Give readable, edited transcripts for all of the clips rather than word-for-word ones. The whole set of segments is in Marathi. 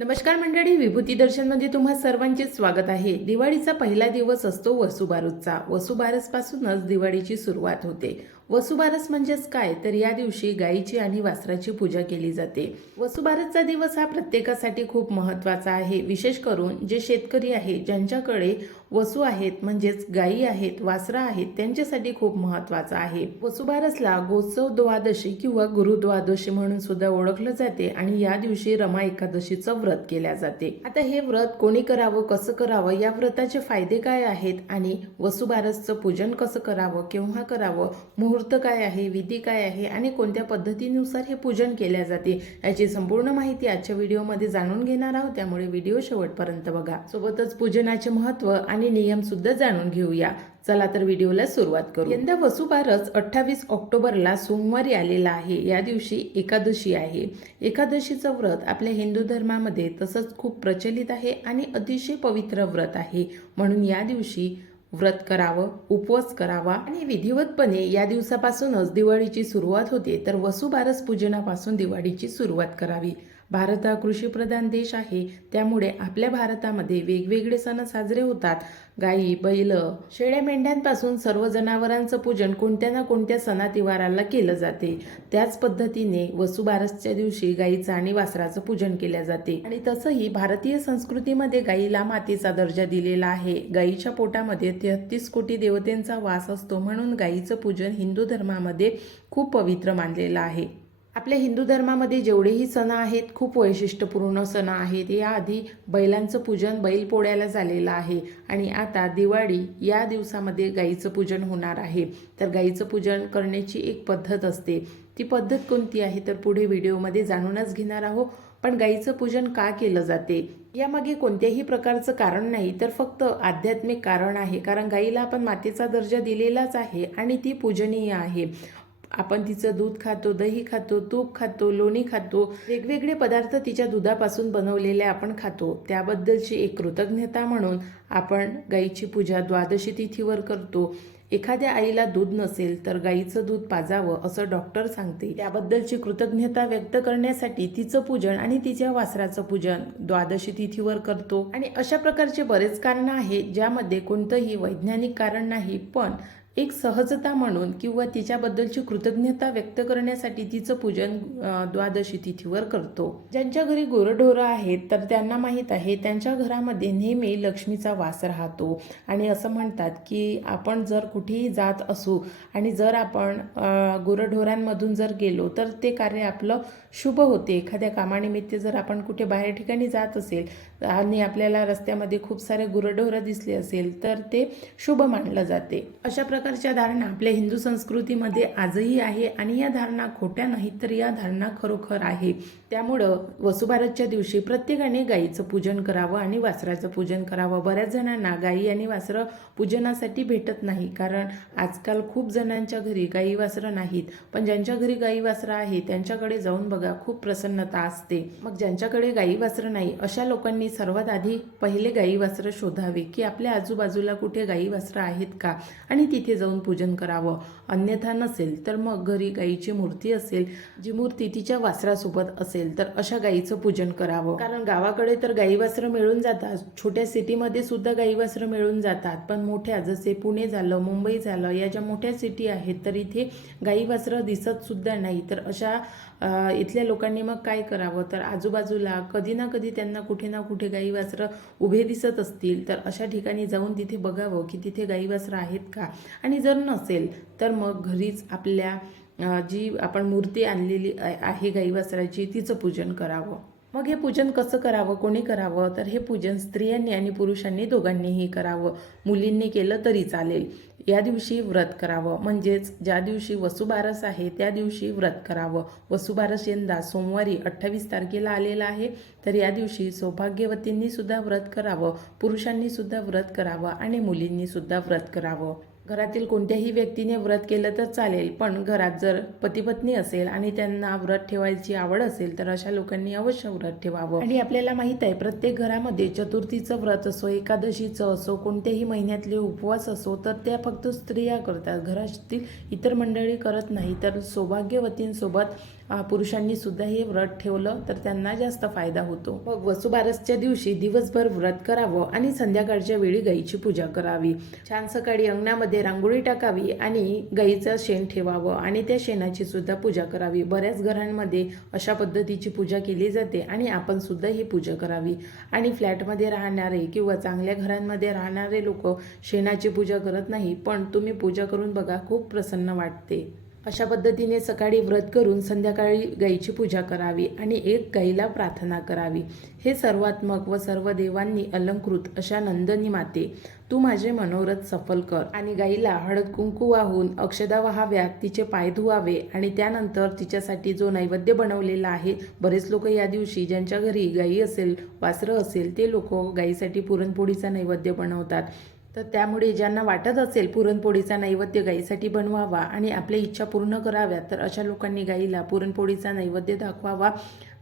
नमस्कार मंडळी, विभूती दर्शनमध्ये तुम्हा सर्वांचे स्वागत आहे। दिवाळीचा पहिला दिवस असतो वसुबारसचा। वसुबारसपासूनच दिवाळीची सुरुवात होते। वसुबारस म्हणजेच काय, तर या दिवशी गायीची आणि वासराची पूजा केली जाते। वसुबारसचा दिवस हा प्रत्येकासाठी खूप महत्त्वाचा आहे। विशेष करून जे शेतकरी आहेत, ज्यांच्याकडे वसू आहेत म्हणजेच गायी आहेत, वासरं आहेत, त्यांच्यासाठी खूप महत्त्वाचा आहे। वसुबारसला गोत्सव द्वादशी किंवा गुरुद्वादशी म्हणून सुद्धा ओळखलं जाते आणि या दिवशी रमा एकादशीचं व्रत केल्या जाते। आता हे व्रत कोणी करावं, कसं करावं, या व्रताचे फायदे काय आहेत आणि वसुबारसचं पूजन कसं करावं, केव्हा करावं, मुहूर्त काय आहे, विधी काय आहे आणि कोणत्या पद्धतीनुसार हे पूजन केल्या जाते, याची संपूर्ण माहिती आजच्या व्हिडिओमध्ये जाणून घेणार आहोत। त्यामुळे व्हिडिओ शेवटपर्यंत बघा। सोबतच पूजनाचे महत्त्व आणि नियम सुद्धा जाणून घेऊया। चला तर व्हिडिओला सुरुवात करू। यंदा वसुबारस 28 ऑक्टोबरला सोमवारी आलेला आहे। या दिवशी एकादशी आहे। एकादशीचं व्रत आपल्या हिंदू धर्मामध्ये तसंच खूप प्रचलित आहे आणि अतिशय पवित्र व्रत आहे। म्हणून या दिवशी व्रत करावं, उपवास करावा आणि विधिवतपणे या दिवसापासूनच दिवाळीची सुरुवात होते। तर वसुबारस पूजनापासून दिवाळीची सुरुवात करावी। भारत हा कृषीप्रधान देश आहे, त्यामुळे आपल्या भारतामध्ये वेगवेगळे सण साजरे होतात। गायी, बैल, शेळ्या, मेंढ्यांपासून सर्व जनावरांचं पूजन कोणत्या ना कोणत्या सणातिवाराला केलं जाते। त्याच पद्धतीने वसुबारसच्या दिवशी गायीचं आणि वासराचं पूजन केले जाते आणि तसंही भारतीय संस्कृतीमध्ये गायीला मातेचा दर्जा दिलेला आहे। गायीच्या पोटामध्ये 33 कोटी देवतेंचा वास असतो, म्हणून गायीचं पूजन हिंदू धर्मामध्ये खूप पवित्र मानलेलं आहे। आपल्या हिंदू धर्मामध्ये जेवढेही सण आहेत, खूप वैशिष्ट्यपूर्ण सण आहेत। याआधी बैलांचं पूजन बैलपोळ्याला झालेलं आहे आणि आता दिवाळी या दिवसामध्ये गायीचं पूजन होणार आहे। तर गायीचं पूजन करण्याची एक पद्धत असते। ती पद्धत कोणती आहे तर पुढे व्हिडिओमध्ये जाणूनच घेणार आहोत। पण गायीचं पूजन का केलं जाते यामागे कोणत्याही प्रकारचं कारण नाही, तर फक्त आध्यात्मिक कारण आहे। कारण गायीला आपण मातेचा दर्जा दिलेलाच आहे आणि ती पूजनीय आहे। आपण तिचं दूध खातो, दही खातो, तूप खातो, लोणी खातो, वेगवेगळे पदार्थ तिच्या दुधापासून बनवलेले आपण खातो। त्याबद्दलची एक कृतज्ञता म्हणून आपण गायीची पूजा द्वादशी तिथीवर करतो। एखाद्या आईला दूध नसेल तर गायीचं दूध पाजावं असं डॉक्टर सांगते। त्याबद्दलची कृतज्ञता व्यक्त करण्यासाठी तिचं पूजन आणि तिच्या वासराचं पूजन द्वादशी तिथीवर करतो। आणि अशा प्रकारचे बरेच कारण आहेत, ज्यामध्ये कोणतंही वैज्ञानिक कारण नाही, पण एक सहजता म्हणून किंवा तिच्याबद्दलची कृतज्ञता व्यक्त करण्यासाठी तिचं पूजन द्वादशी तिथीवर करतो। ज्यांच्या घरी गुरंढोरं आहेत तर त्यांना माहीत आहे, त्यांच्या घरामध्ये नेहमी लक्ष्मीचा वास राहतो आणि असं म्हणतात की आपण जर कुठेही जात असू आणि जर आपण गुरंढोरांमधून जर गेलो तर ते कार्य आपलं शुभ होते। एखाद्या कामानिमित्त जर आपण कुठे बाहेर ठिकाणी जात असेल आणि आपल्याला रस्त्यामध्ये खूप सारे गुरंढोरं दिसले असेल तर ते शुभ मानलं जाते। अशा प्रकारच्या धारणा आपल्या हिंदू संस्कृतीमध्ये आजही आहे आणि या धारणा खोट्या नाहीत, तर या धारणा खरोखर आहे। त्यामुळं वसुबारसच्या दिवशी प्रत्येकाने गायीचं पूजन करावं आणि वासराचं पूजन करावं। बऱ्याच जणांना गायी आणि वासरं पूजनासाठी भेटत नाही, कारण आजकाल खूप जणांच्या घरी गायी वासरं नाहीत। पण ज्यांच्या घरी गायी वासरं आहे त्यांच्याकडे जाऊन बघा, खूप प्रसन्नता असते। मग ज्यांच्याकडे गायी वासरं नाही, अशा लोकांनी सर्वात आधी पहिले गायी वासरं शोधावे की आपल्या आजूबाजूला कुठे गायी वासरं आहेत का आणि तिथे जाऊन पूजन करावं। अन्यथा नसेल तर मग घरी गायीची मूर्ती असेल, जी मूर्ती तिच्या वासरासोबत असेल तर अशा गायीचं पूजन करावं। कारण गावाकडे तर गायी वासरं मिळून जातात, छोट्या सिटीमध्ये सुद्धा गायी वासरं मिळून जातात, पण मोठ्या जसे पुणे झालं, मुंबई झालं, या ज्या मोठ्या सिटी आहेत तर इथे गायी वासरं दिसत सुद्धा नाही। तर अशा इथल्या लोकांनी मग काय करावं, तर आजूबाजूला कधी ना कधी त्यांना कुठे ना कुठे गायी वासरं उभे दिसत असतील तर अशा ठिकाणी जाऊन तिथे बघावं की तिथे गायी वासरं आहेत का, आणि जर नसेल तर मग घरीच आपल्या जी आपण मूर्ती आणलेली आहे गायी वासराची तिचं पूजन करावं। मग हे पूजन कसं करावं, कोणी करावं, तर हे पूजन स्त्रियांनी आणि पुरुषांनी दोघांनीही करावं। मुलींनी केलं तरी चालेल। या दिवशी व्रत करावं, म्हणजेच ज्या दिवशी वसुबारस आहे त्या दिवशी व्रत करावं। वसुबारस यंदा सोमवारी 28 तारखेला आलेला आहे, तर या दिवशी सौभाग्यवतींनी सुद्धा व्रत करावं, पुरुषांनी सुद्धा व्रत करावं आणि मुलींनी सुद्धा व्रत करावं। घरातील कोणत्याही व्यक्तीने व्रत केलं तर चालेल, पण घरात जर पती पत्नी असेल आणि त्यांना व्रत ठेवायची आवड असेल तर अशा लोकांनी अवश्य व्रत ठेवावं। आणि आपल्याला माहित आहे, प्रत्येक घरामध्ये चतुर्थीचं व्रत असो, एकादशीचं असो, कोणत्याही महिन्यातले उपवास असो, तर त्या फक्त स्त्रिया करतात, घरातील इतर मंडळी करत नाही। तर सौभाग्यवतींसोबत पुरुषांनी सुद्धा हे व्रत ठेवलं तर त्यांना जास्त फायदा होतो. मग वसुबारसच्या दिवशी दिवसभर व्रत करावं आणि संध्याकाळच्या वेळी गाईची पूजा करावी. छान सकाळी अंगणामध्ये रांगोळी टाकावी आणि गाईचं शेण ठेवावं आणि त्या शेणाची सुद्धा पूजा करावी. बऱ्याच घरांमध्ये अशा पद्धतीची पूजा केली जाते आणि आपण सुद्धा ही पूजा करावी. आणि फ्लॅटमध्ये राहणारे किंवा चांगल्या घरांमध्ये राहणारे लोक शेणाची पूजा करत नाही, पण तुम्ही पूजा करून बघा, खूप प्रसन्न वाटते. अशा पद्धतीने सकाळी व्रत करून संध्याकाळी गाईची पूजा करावी आणि एक गाईला प्रार्थना करावी. हे सर्वात्मक व सर्व देवांनी अलंकृत अशा नंदिनी माते, तू माझे मनोरथ सफल कर. आणि गाईला हळद कुंकू वाहून अक्षदा वाहाव्यात, तिचे पाय धुवावे आणि त्यानंतर तिच्यासाठी जो नैवेद्य बनवलेला आहे, बरेच लोक या दिवशी ज्यांच्या घरी गाई असेल, वासरं असेल, ते लोक गाईसाठी पुरणपोळीचा नैवेद्य बनवतात. तर त्यामुळे ज्यांना वाटत असेल पुरणपोळीचा नैवेद्य गाईसाठी बनवावा आणि आपल्या इच्छा पूर्ण कराव्यात, तर अशा लोकांनी गाईला पुरणपोळीचा नैवेद्य दाखवावा.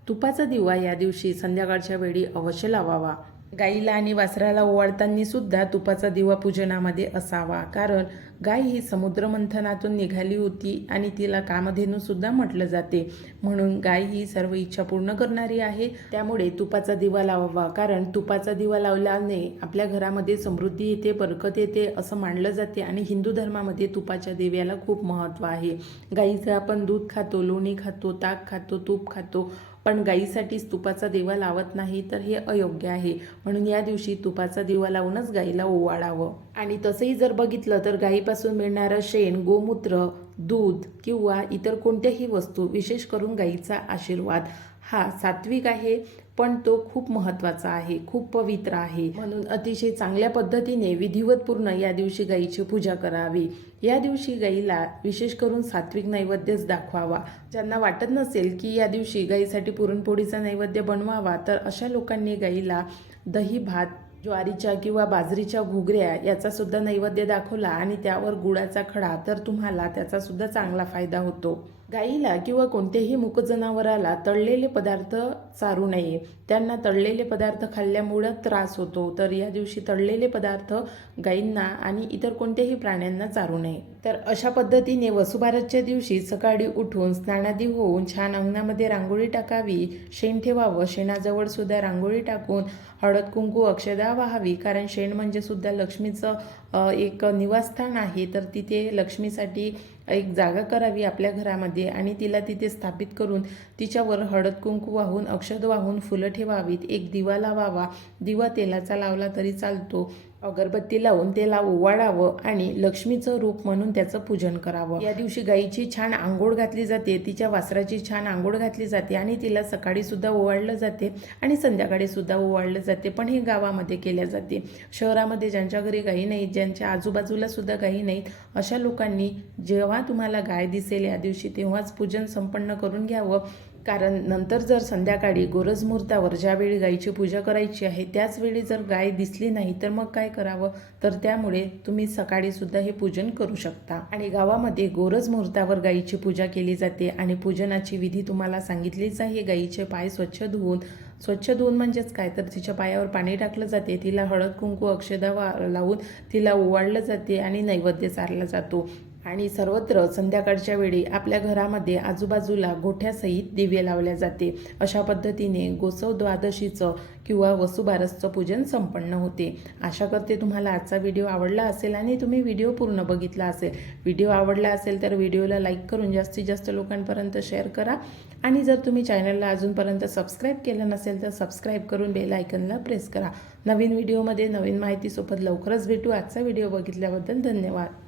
तुपाचा दिवा या दिवशी संध्याकाळच्या वेळी अवश्य लावावा. गाईला आणि वासराला ओवाळताना सुद्धा तुपाचा दिवा पूजनामध्ये असावा, कारण गाय ही समुद्रमंथनातून निघाली होती आणि तिला कामधेनू सुद्धा म्हटलं जाते. म्हणून गाय ही सर्व इच्छा पूर्ण करणारी आहे. त्यामुळे तुपाचा दिवा लावावा, कारण तुपाचा दिवा लावल्याने आपल्या घरामध्ये समृद्धी येते, बरकत येते असं मानलं जाते. आणि हिंदू धर्मामध्ये तुपाच्या दिव्याला खूप महत्त्व आहे. गाईचं आपण दूध खातो, लोणी खातो, ताक खातो, तूप खातो, पण गाईसाठीच तुपाचा दिवा लावत नाही, तर हे अयोग्य आहे. म्हणून या दिवशी तुपाचा दिवा लावूनच गाईला ओवाळावं. आणि तसंही जर बघितलं तर गाईपासून मिळणारं शेण, गोमूत्र, दूध किंवा इतर कोणत्याही वस्तू, विशेष करून गाईचा आशीर्वाद हा सात्विक आहे, पण तो खूप महत्त्वाचा आहे, खूप पवित्र आहे. म्हणून अतिशय चांगल्या पद्धतीने विधिवतपूर्ण या दिवशी गाईची पूजा करावी. या दिवशी गाईला विशेष करून सात्विक नैवेद्यच दाखवावा. ज्यांना वाटत नसेल की या दिवशी गाईसाठी पुरणपोळीचा नैवेद्य बनवावा, तर अशा लोकांनी गाईला दही भात, ज्वारीच्या किंवा बाजरीच्या घुगऱ्या याचा सुद्धा नैवेद्य दाखवला आणि त्यावर गुळाचा खडा, तर तुम्हाला त्याचा सुद्धा चांगला फायदा होतो. गाईला किंवा कोणत्याही मूक जनावराला तळलेले पदार्थ चारू नये. त्यांना तळलेले पदार्थ खाल्ल्यामुळे त्रास होतो, तर या दिवशी तळलेले पदार्थ गाईंना आणि इतर कोणत्याही प्राण्यांना चारू नये. तर अशा पद्धतीने वसुबारसच्या दिवशी सकाळी उठून स्नानादी होऊन छान अंगणामध्ये रांगोळी टाकावी, शेण ठेवावं, शेणाजवळ सुद्धा रांगोळी टाकून हळद कुंकू अक्षदा वाहावी, कारण शेण म्हणजे सुद्धा लक्ष्मीचं एक निवासस्थान आहे. तर तिथे लक्ष्मीसाठी एक जागा करावी आपल्या घरामध्ये आणि तिला तिथे स्थापित करून तिच्यावर हळद कुंकू वाहून, अक्षद वाहून फुलं ठेवावीत. एक दिवा लावावा. दिवा तेलाचा लावला तरी चालतो. अगरबत्ती लावून त्याला ओवाळावं आणि लक्ष्मीचं रूप म्हणून त्याचं पूजन करावं. या दिवशी गाईची छान आंघोळ घातली जाते, तिच्या वासराची छान आंघोळ घातली जाते आणि तिला सकाळी सुद्धा ओवाळलं जाते आणि संध्याकाळी सुद्धा ओवाळलं जाते. पण हे गावामध्ये केल्या जाते. शहरामध्ये ज्यांच्या घरी गाई नाहीत, ज्यांच्या आजूबाजूला सुद्धा गाई नाहीत, अशा लोकांनी जेव्हा तुम्हाला गाय दिसेल या दिवशी तेव्हाच पूजन संपन्न करून घ्यावं. कारण नंतर जर संध्याकाळी गोरज मुहूर्तावर ज्यावेळी गायीची पूजा करायची आहे त्याच वेळी जर गाय दिसली नाही तर मग काय करावं, तर त्यामुळे तुम्ही सकाळी सुद्धा हे पूजन करू शकता. आणि गावामध्ये गोरज मुहूर्तावर गायीची पूजा केली जाते आणि पूजनाची विधी तुम्हाला सांगितलीच आहे. गायीचे पाय स्वच्छ धुवून म्हणजेच काय, तर तिच्या पायावर पाणी टाकलं जाते, तिला हळद कुंकू अक्षदा लावून तिला ओवाळलं जाते आणि नैवेद्य चारला जातो. आणि सर्वत्र संध्याकाळच्या वेळी आपल्या घरामध्ये आजूबाजूला गोठ्यासहित दिवे लावल्या जाते. अशा पद्धतीने गोसव द्वादशीचं किंवा वसुबारसचं पूजन संपन्न होते. आशा करते तुम्हाला आजचा व्हिडिओ आवडला असेल आणि तुम्ही व्हिडिओ पूर्ण बघितला असेल. व्हिडिओ आवडला असेल तर व्हिडिओला लाईक करून जास्तीत जास्त लोकांपर्यंत शेअर करा. आणि जर तुम्ही चॅनलला अजूनपर्यंत सबस्क्राईब केलं नसेल तर सबस्क्राईब करून बेल आयकनला प्रेस करा. नवीन व्हिडिओमध्ये नवीन माहितीसोबत लवकरच भेटू. आजचा व्हिडिओ बघितल्याबद्दल धन्यवाद.